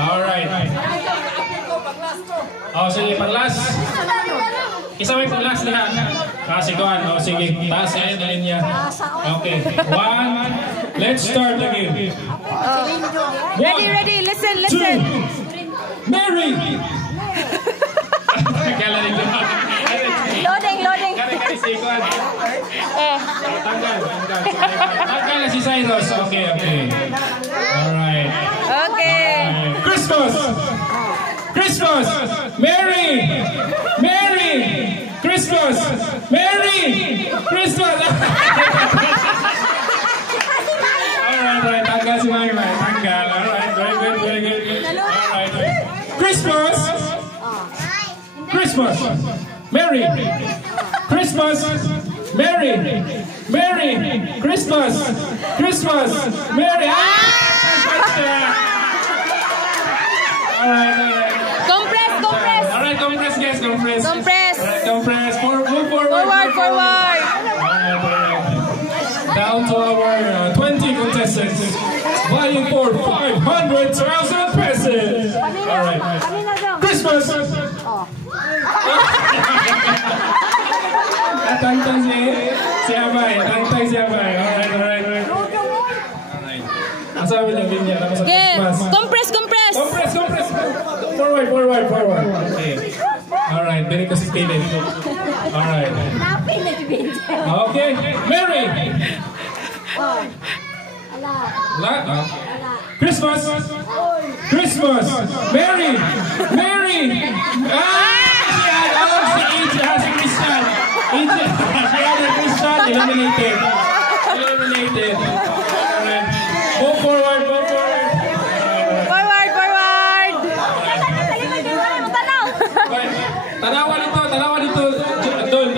Alright. Oh, sige, pang-last. Isa may pang-last na. Kasi kuhan. Oh, sige, taas kayo na linya. Okay. 1. Let's start the game. Ready, listen. 2. Mary! Loading. Kari, sikuan. Tanggal na si Cyrus. Okay. Alright. Okay. Christmas! Mary! Christmas! Mary! Christmas! Alright. Tanggal si Mary. Tanggal. Alright. Very good. Alright. Christmas! Mary! Christmas! Mary! Christmas! Mary! Alright. Compress. Alright, compress, guys. Compress. Compress. Move forward. Forward. Down to our 20 contestants. Vying for 500,000 pesos. Alright. Christmas. Tantang si Abay. Alright. Asabi niya din yan. Compress. Forward. Okay. Alright, dili ko si Steven. Alright. Okay. Mary! Christmas! Mary! Si Christian! Eliminated. Alright. Move forward. Tanawa dito. Doon.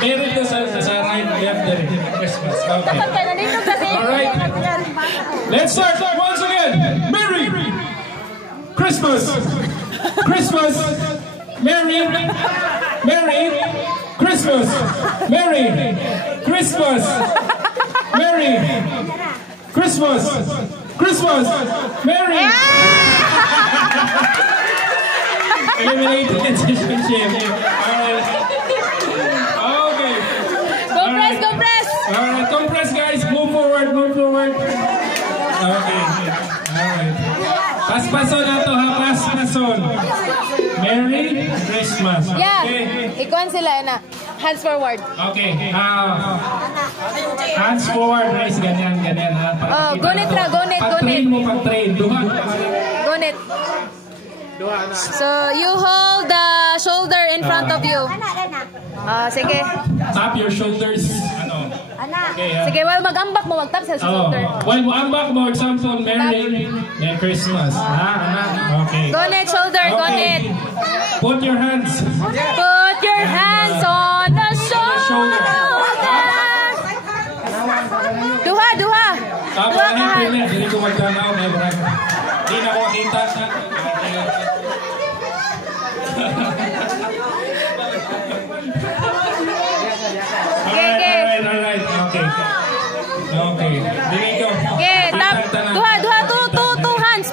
Meron dito sa right, left there. Christmas. Okay. Alright. Let's start once again. Mary! Christmas! Mary! Christmas! Mary! Mary! Eliminated decision. Okay. Compress. Alright, compress, guys. Move forward. Okay. Alright. Paspason na to, ha? Paspason. Merry Christmas. Yeah. Okay. Ikuan sila na. Hands forward. Okay. Hands forward, guys. Ganyan, ha? Gonit. Pag-train mo, Duha. Gonit. So, you hold the shoulder in front of you. Sige. Tap your shoulders. Okay, Sige, while mag-ambak mo, mag-tap sa shoulder. While mag-ambak mo, example, Merry Christmas. Okay. Gonit, shoulder, gonit. Put your hands on the shoulder. Duha. Hindi ko magdanaw. Hindi na ko makita. Alright. Okay. Dito. Okay, tap. Duha. Two hands.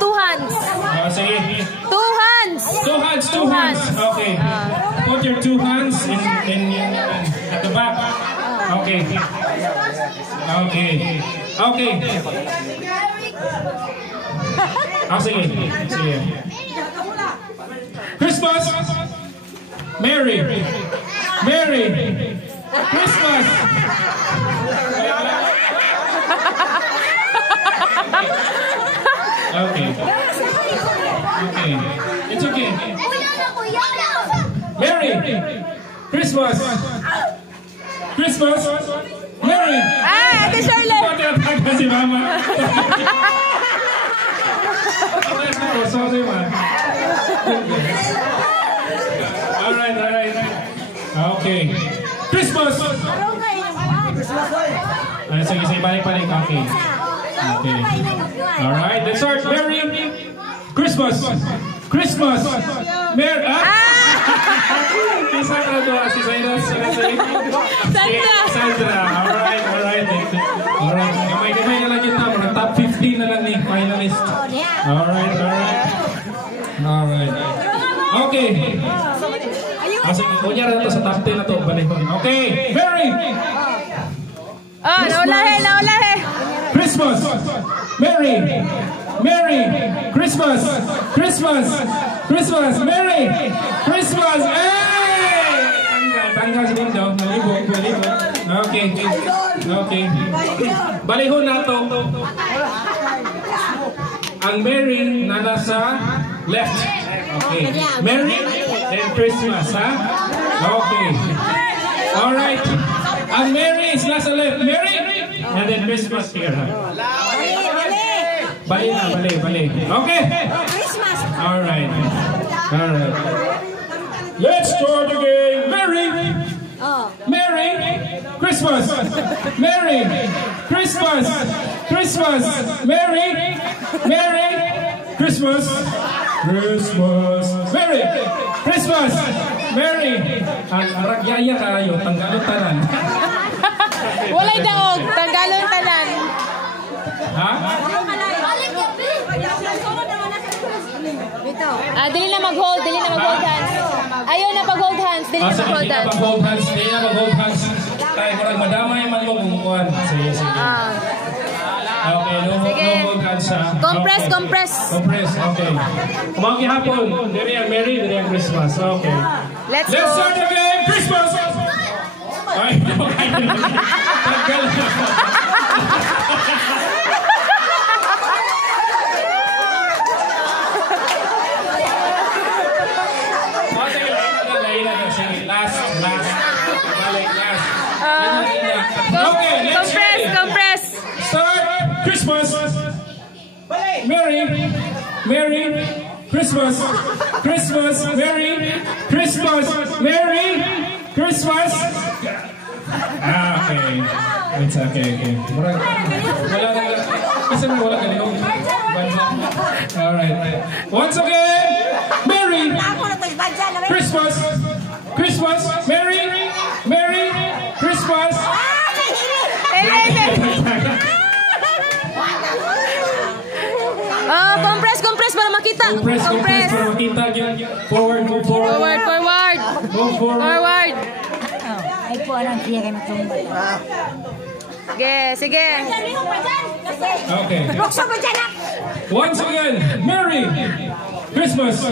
Sige. Two hands. Okay. Put your 2 hands at the back. Okay. Sige. Christmas. Mary. Christmas. Okay. It's okay. Mary. Christmas. Mary. Ate Charlotte. Si Mama. Sorry, man. Alright. Okay. Christmas. Sige, balik. Okay. Alright, let's start. Merry Christmas. Merry. Si Sandra doon. Si Sandra. Alright. Kamay na lang kita. Top 15 na lang ni. Finally. finalist. Alright, alright. Alright. Okay. Kasi kunyari na to sa top 10 na to. Okay, Mary! Oh, naulahe. Christmas! Mary! Mary! Christmas! Christmas! Christmas! Mary! Christmas! Hey! Tanggal si Dindo. Nalibog. Okay. Okay. Balihon na to. Ang Mary na nasa left. Okay. Mary and Christmas, ha? Okay. Alright. Ang Mary is nasa left. Mary and then Christmas here, ha? Bali. Okay. Alright. Alright. Let's start again. Mary. Mary. Christmas. Mary. Christmas. Christmas. Mary. Mary. Christmas. Christmas. Mary. Christmas. Mary. Ang aragyaya kayo. Tanggalon tanan. Walay daog. Tanggalon tanan. Ha? Dili na mag-hold hands. Ayaw na pag-hold hands. Dili na mag-hold hands. Dili na mag-hold hands. Kaya kurang madamay man mo kumukuhan. Sige. Okay, no hold hands, ha? Compress. Okay. Kumaki hapon. Dili ang Mary, dili ang Christmas. Okay. Let's start again. Christmas! Ay, okay. Tanggal. Okay, compress. Start Christmas. Mary, Christmas, Mary, Christmas, Mary, Christmas. Okay. It's okay. Wala ganito. Alright. Once again, Mary, Christmas, Mary, Christmas. Compress para makita. Compress para makita. Forward. Ay po, alam siya kayo matumba. Sige. Okay. Once again, Mary, Christmas, Mary.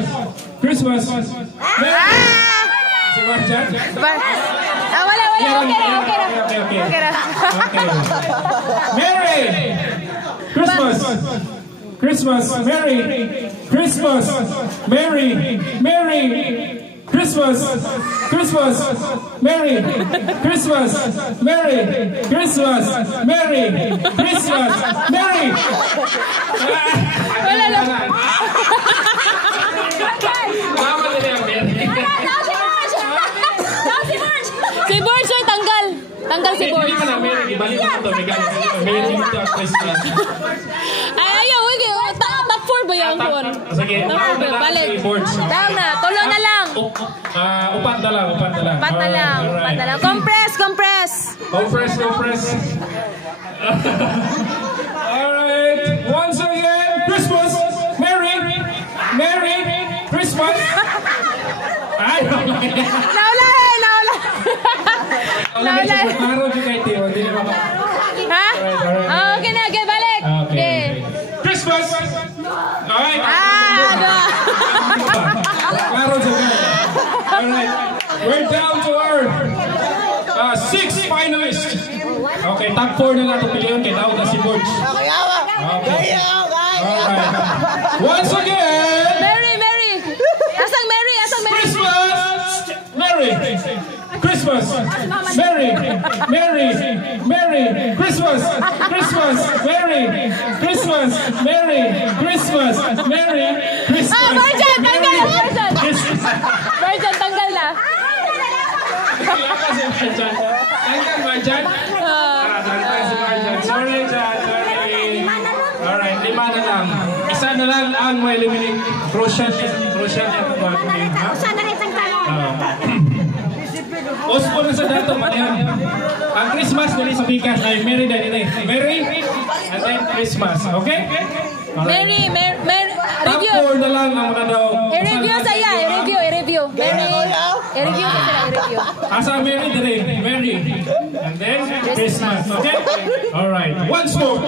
Si Marjan? Wala. Okay na. Mary, Christmas, Mary, Christmas, Mary, Christmas, Mary, Christmas, Mary. Wala lang. Si Borge yung tanggal. Tanggal si Borge. Hindi pa na Mary, ibalik mo ito. Mary dito ang Christmas. Ayaw. Top 4 ba yung phone? Sige, balik. Down na. Tulo na lang. Upat na lang. Upat na lang. Compress. Alright. Once again, Christmas. Mary, Christmas. Ay, Naulahe. Ha? Okay na. Okay, balik. Okay. Christmas. Alright. Alright. We're down to our 6 finalists. Okay, top 4 na lang ito pilihan kay Daud na si Borge. Okay. Alright. Once again. Mary. Asang Mary. Christmas. Mary. Christmas. Mary. Christmas. Marjan, tanggal na. Tanggal Marjan. Sorry. Alright, 5 na lang. Isa na lang ang may eliminate. Crucial yan. Ospo na sa dato, manihan. Ang Christmas dali sa pikas ay Mary and then Christmas. Okay? Mary, Top review. 4 na lang ang mga daw. I-review saya, i-review. Mary, i-review sa sila, i-review. Asa Mary dire, Mary. And then Christmas. Okay? All right. Once more.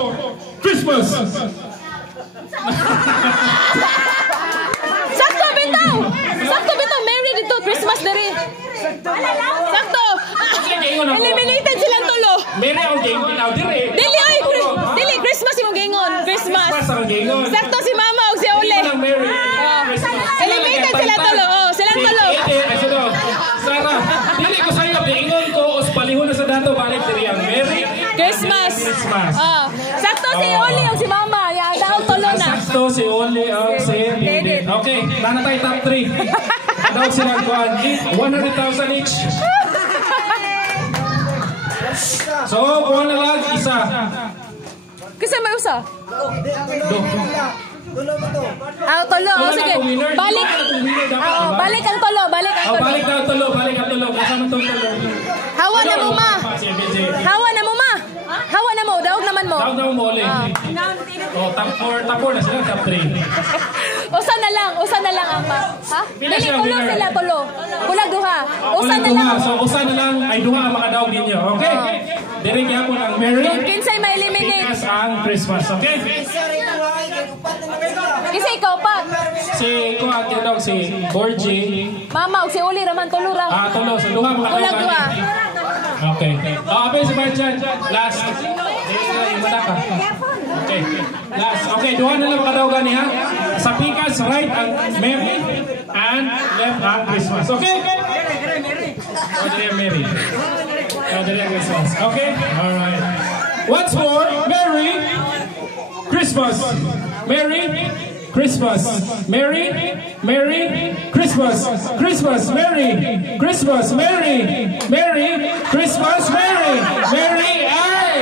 Christmas. Sakto bitaw, Mary dito, Christmas diri. Sakto. Eliminated silang tulo. Mary ang game now dire. Dili, Christmas yung gingon. Christmas. Ang game. Sakto si Mama ug si Uli. Mary. Eliminated sila tulo. Silang tulo. Sarah, dili ko sa'yo, biingon ko, os palihon na sa dato, balik diri ang Mary. Christmas. Sakto si Uli ug si Mama. Ya, daw tulo na. Sakto si Oli ang si David. Okay, nana tayo top 3. Daw silang kuhan, 100,000 each. So, kuha na lang, isa. Kasi may usa. Tulo. Tulo. Sige. Balik. Balik ang tulo. Balik ang tulo. Kasama itong tulo. Hawa na mo, ma. Hawa na mo. Daog naman mo. Daog mo, Oli. Top 4 na sila, top 3. Usa na lang ang ma. Ha? Dili, tulo. Kulag duha. Usa na lang. So, usa na lang ay duha ang mga daog ninyo. Okay? Diri kaya po ng Mary. Kinsay ma-eliminate. Kinsay ang Christmas. Okay? Kasi ikaw pa. Si Kuha, kinawag si Borgie. Mama, ug si Uli raman tulo ra. Tulo. So, duha mga Kulag duha. Okay. Abay si Marjan. Last. Okay. Last. Okay, duha na lang kadawgan niya. Sa pikas, right ang Mary and left ang Christmas. Okay? Mary. Christmas. Okay? Alright. Once more, Merry Christmas. Merry Christmas. Merry Christmas. Christmas. Merry Christmas. Merry Christmas. Merry ay!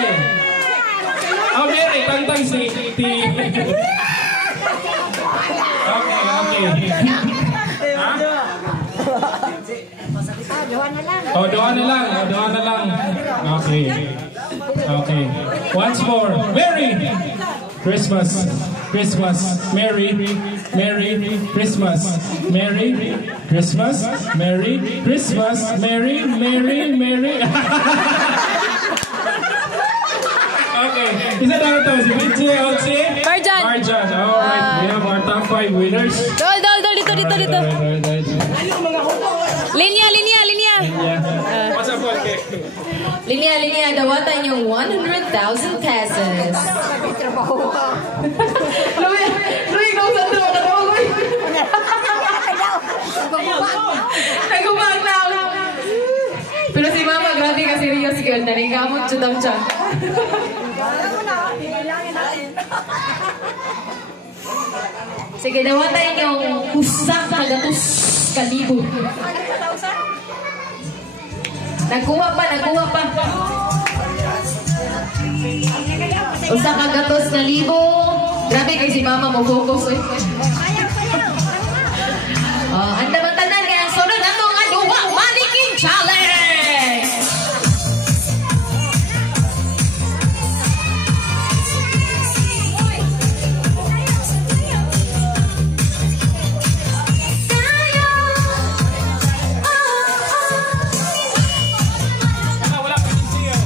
Mary, tantang si Okay. Doa na lang. Okay. Once more. Merry Christmas. Merry Christmas. Merry Christmas. Merry. Okay. Isa na ito. Si Vinci, Otsi. Marjan. Alright. We have our top 5 winners. Dol. Dito. Linya. What's up, okay? Linya, dawatan yung 100,000 pesos. Louie, ikaw sa doon. Nagumang na ako. Pero si Mama, grabe ka serious girl. Nanigamot siya siya. Sige, dawatan yung usang kagatus kalibo. Nagkuha pa. Usang kagatus kalibo. Grabe kay si Mama mo focus eh. Ang taman-tanan kaya sunod na itong aduwa Mannequin Challenge!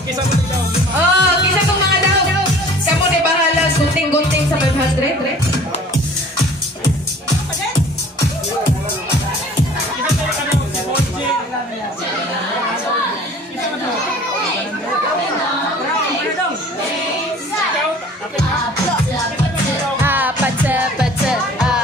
Kisa kong mga daw. Kamu di bahala gunting-gunting sa 500.